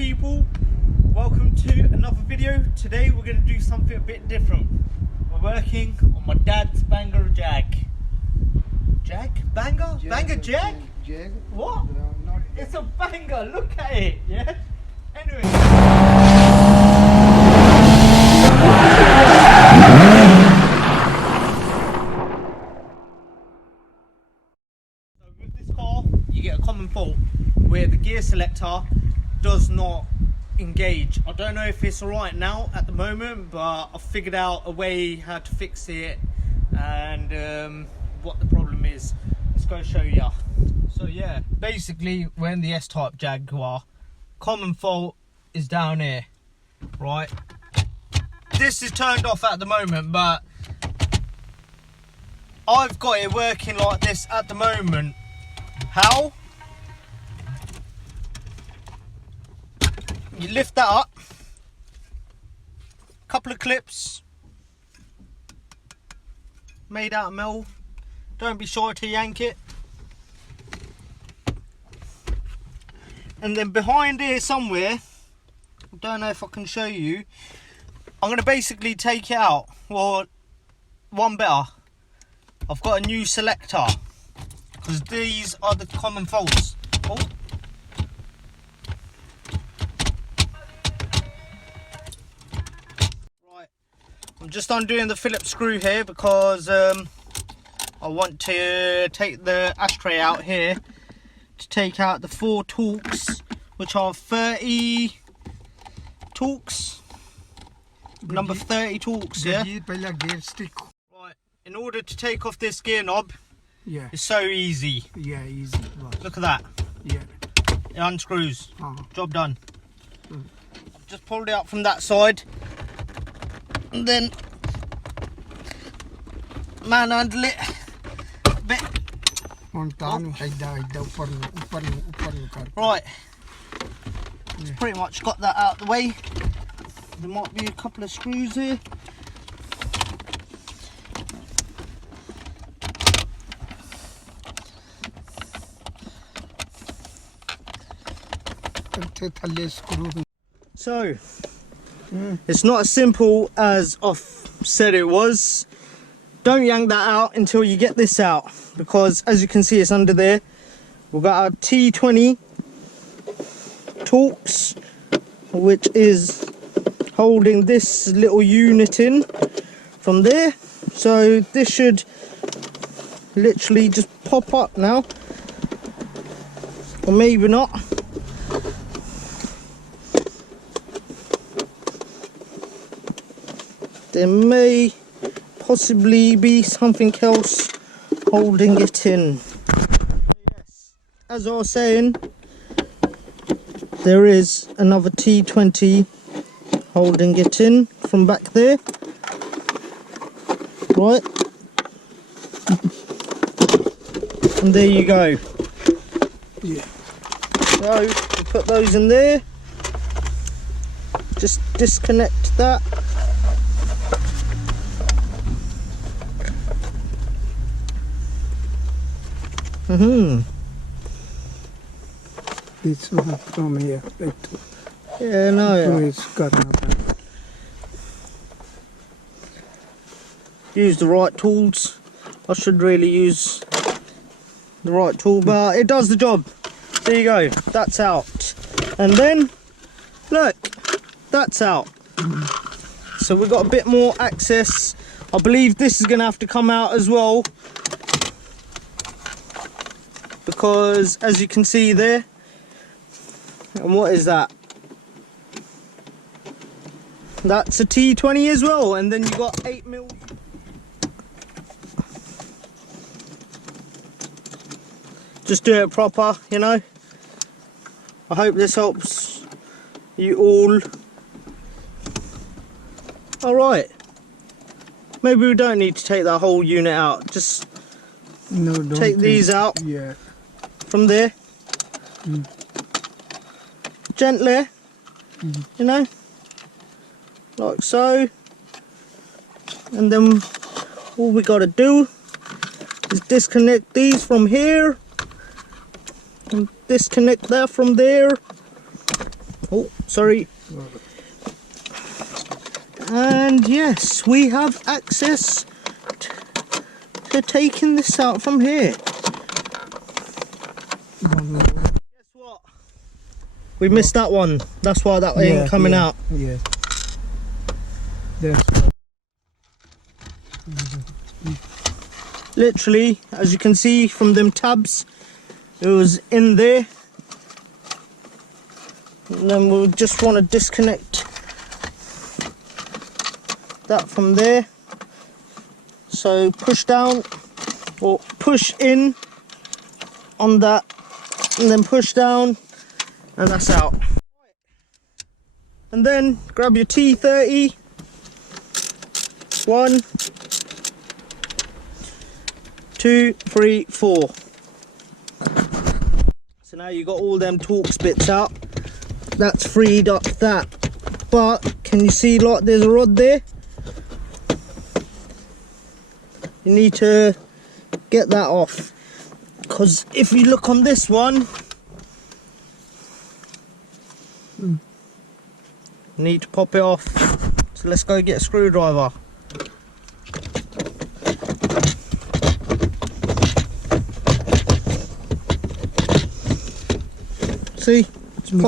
people, welcome to another video. Today we're going to do something a bit different. We're working on my dad's banger jag. Jag? Banger? Jag, banger jag? Jag? What? No, it's a banger, look at it, yeah? Anyway. So with this car, you get a common fault where the gear selector does not engage. I don't know if it's alright now at the moment, but I've figured out a way how to fix it and what the problem is. Let's go show you. So yeah, basically we're in the S-type Jaguar. Common fault is down here, right? This is turned off at the moment, but I've got it working like this at the moment. How? You lift that up, couple of clips made out of metal, don't be shy to yank it, and then behind here somewhere, I don't know if I can show you, I'm going to basically take it out. Well, one better, I've got a new selector, because these are the common faults. Oh. I'm just undoing the Phillips screw here because I want to take the ashtray out here to take out the 4 Torx, which are 30 Torx, number 30 Torx, yeah? Right, in order to take off this gear knob, yeah, it's so easy. Yeah, easy. Right. Look at that. Yeah. It unscrews. Job done. Just pulled it out from that side. And then manhandle it a bit. Right, it's pretty much got that out of the way. There might be a couple of screws here. So it's not as simple as I've said it was. Don't yank that out until you get this out, because as you can see it's under there. We've got our T20 Torx, which is holding this little unit in from there. So this should literally just pop up now, or maybe not. There may possibly be something else holding it in. Yes, as I was saying, there is another T20 holding it in from back there. Right. And there you go. Yeah. So, we'll put those in there. Just disconnect that. This one from here, right? Yeah, no, yeah. It's got nothing. Use the right tools. I should really use the right tool, but it does the job. There you go, that's out. And then, look, that's out. So we've got a bit more access. I believe this is going to have to come out as well, because as you can see there, and what is that? That's a T20 as well, and then you've got 8mm. Just do it proper, you know. I hope this helps you all. Alright, maybe we don't need to take that whole unit out, just take these out from there. Gently, you know, like so. And then all we got to do is disconnect these from here and disconnect that from there. Oh, sorry. And yes, we have access to taking this out from here. Guess what? We missed that one. That's why that ain't coming out. Yeah. That's right. Literally, as you can see from them tabs, it was in there. And then we'll just want to disconnect that from there. So push down or push in on that and then push down and that's out. And then grab your T30. 1, 2, 3, 4. So now you got all them Torx bits out. That's freed up that. But can you see like there's a rod there? You need to get that off, because if you look on this one, you need to pop it off. So let's go get a screwdriver. See, just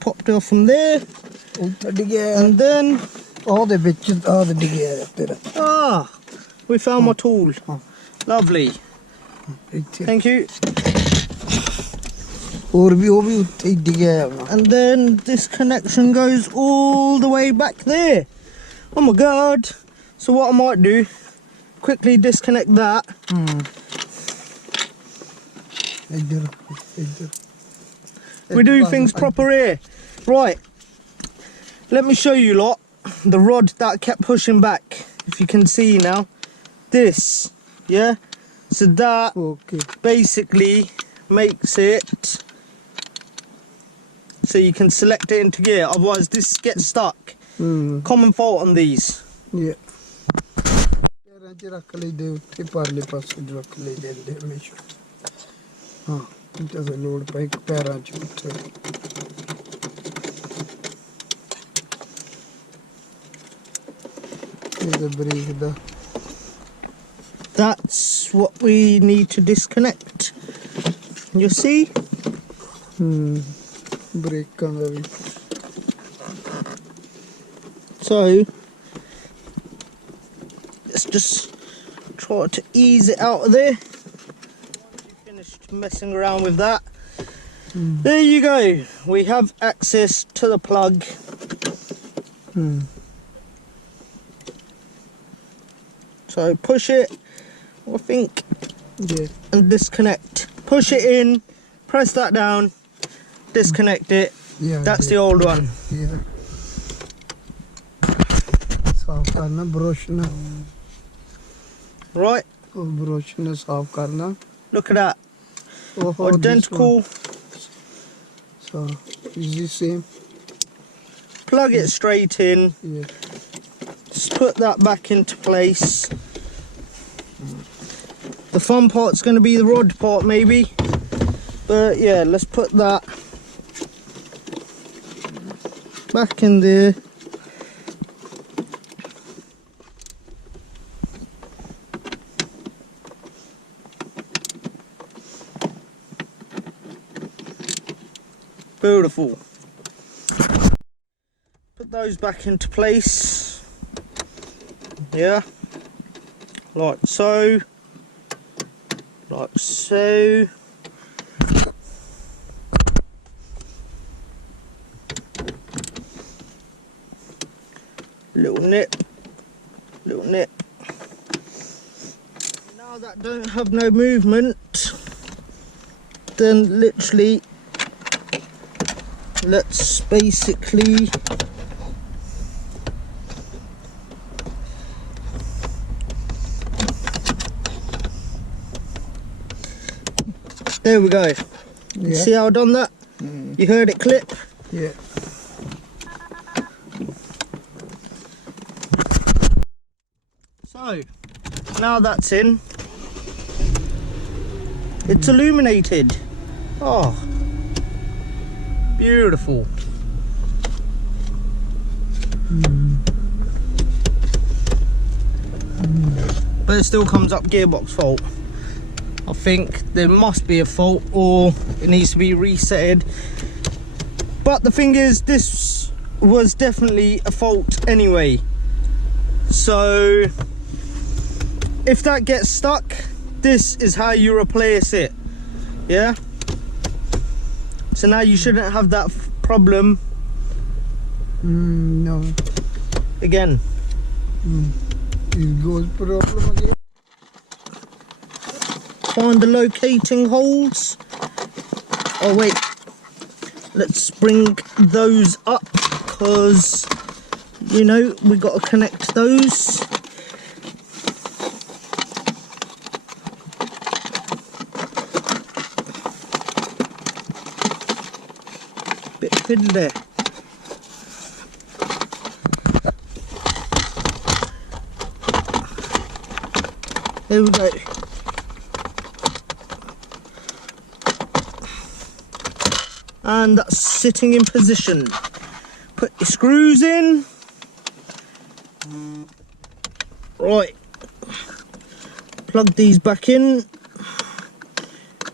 popped it off from there, and then we found my tool. Lovely. Thank you. And then this connection goes all the way back there. Oh my god. So what I might do, quickly disconnect that. We do things proper here. Right, let me show you lot the rod that kept pushing back. If you can see now, this, yeah, so that basically makes it so you can select it into gear, otherwise this gets stuck. Common fault on these. Yeah. That's what we need to disconnect. You see? Brake on the So let's just try to ease it out of there. Once you finished messing around with that, there you go. We have access to the plug. So push it, I think, and disconnect. Push it in, press that down, disconnect it. That's the old one. Right. Look at that. Identical. So is the same. Plug it straight in. Just put that back into place. The fun part's going to be the rod part maybe, but yeah, let's put that back in there. Beautiful. Put those back into place. Yeah, like so, like so. Little nip, little nip. Now that don't have no movement, then literally let's basically there we go. See how I done that? You heard it clip? Yeah. So now that's in, it's illuminated. Oh, Beautiful. But it still comes up gearbox fault. I think there must be a fault or it needs to be resetted. But the thing is, this was definitely a fault anyway. So if that gets stuck, this is how you replace it. Yeah. So now you shouldn't have that problem. No. Again. It goes problem again. Find the locating holes. Oh wait, let's bring those up because you know we got to connect those. Bit fiddly there. There we go. And that's sitting in position. Put your screws in. Right. Plug these back in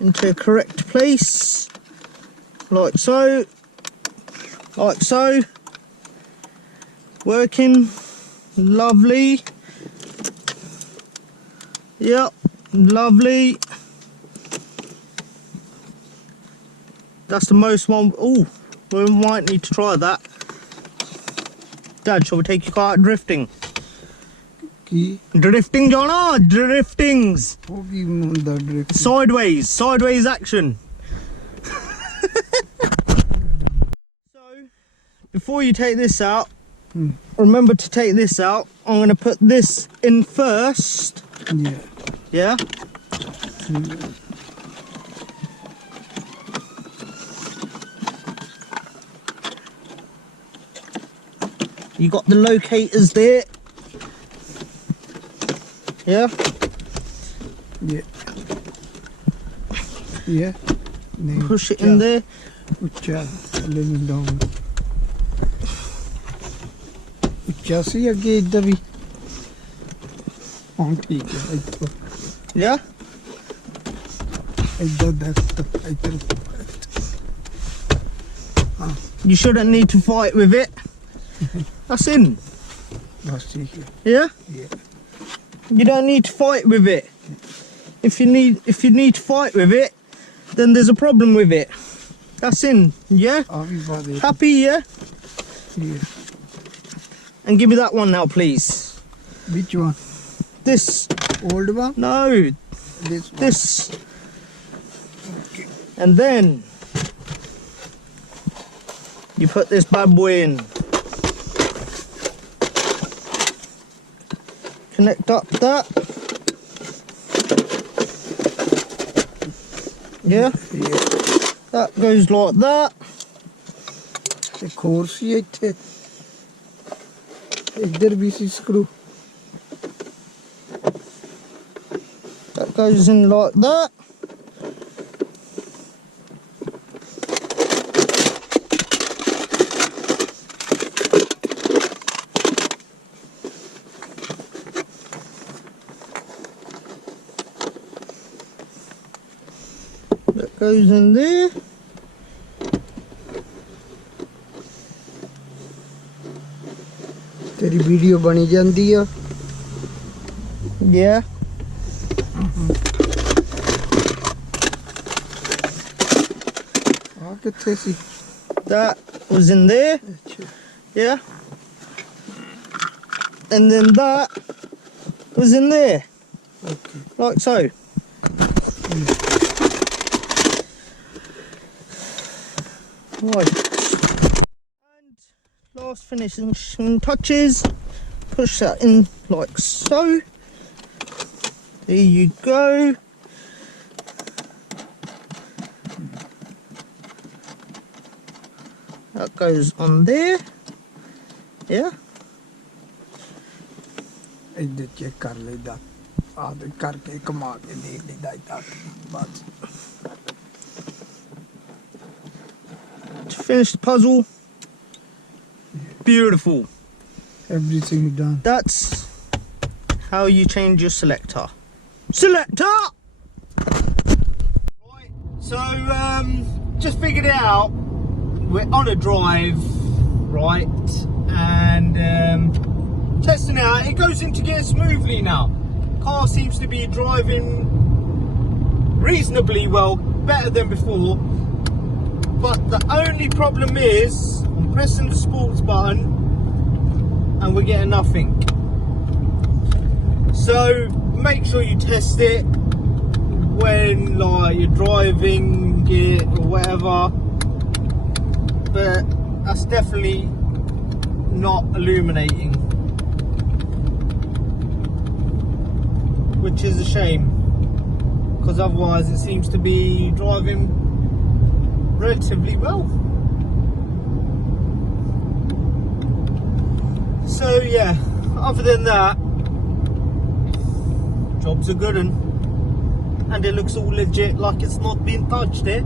into a correct place. Like so. Like so. Working. Lovely. Yep. Lovely. That's the most one. Oh, we might need to try that. Dad, shall we take your car out drifting? Key. Drifting, Jana! Driftings! Sideways action. So, before you take this out, remember to take this out. I'm going to put this in first. Yeah. Yeah? You got the locators there. Yeah? Yeah. Yeah. Push it in there. Ucha, लेने down. Ucha से आगे इधर भी. हाँ ठीक है इधर. Yeah? इधर. You shouldn't need to fight with it. That's in. बस ठीक है. Yeah? Yeah. You don't need to fight with it. If you need to fight with it, then there's a problem with it. That's in. Yeah? Happy, yeah? Yeah. And give me that one now, please. Which one? This. Old one? No. This one. This. Okay. And then you put this bad boy in. Connect up that. Yeah? Yeah. That goes like that. Of course, yeah. Iddhar bhi si screw. That goes in like that. That goes in there. तेरी video बनी जाती है. Yeah. कितने सी? That was in there. Yeah. And then that was in there. Okay. Like so. Right. And last finishing touches. Push that in like so. There you go. That goes on there. Yeah. इधर check कर लेदा. आधे करके कमा के देख लेदा इधर. बस. finish the puzzle. Beautiful. Everything done. That's how you change your selector. Selector! Right, so just figured it out. We're on a drive, right? And testing it out. It goes into gear smoothly now. Car seems to be driving reasonably well, better than before. But the only problem is, I'm pressing the sports button and we're getting nothing. So make sure you test it when like you're driving it or whatever. But that's definitely not illuminating, which is a shame, because otherwise it seems to be driving relatively well. So yeah, other than that, job's a good one, and it looks all legit, like it's not been touched, eh?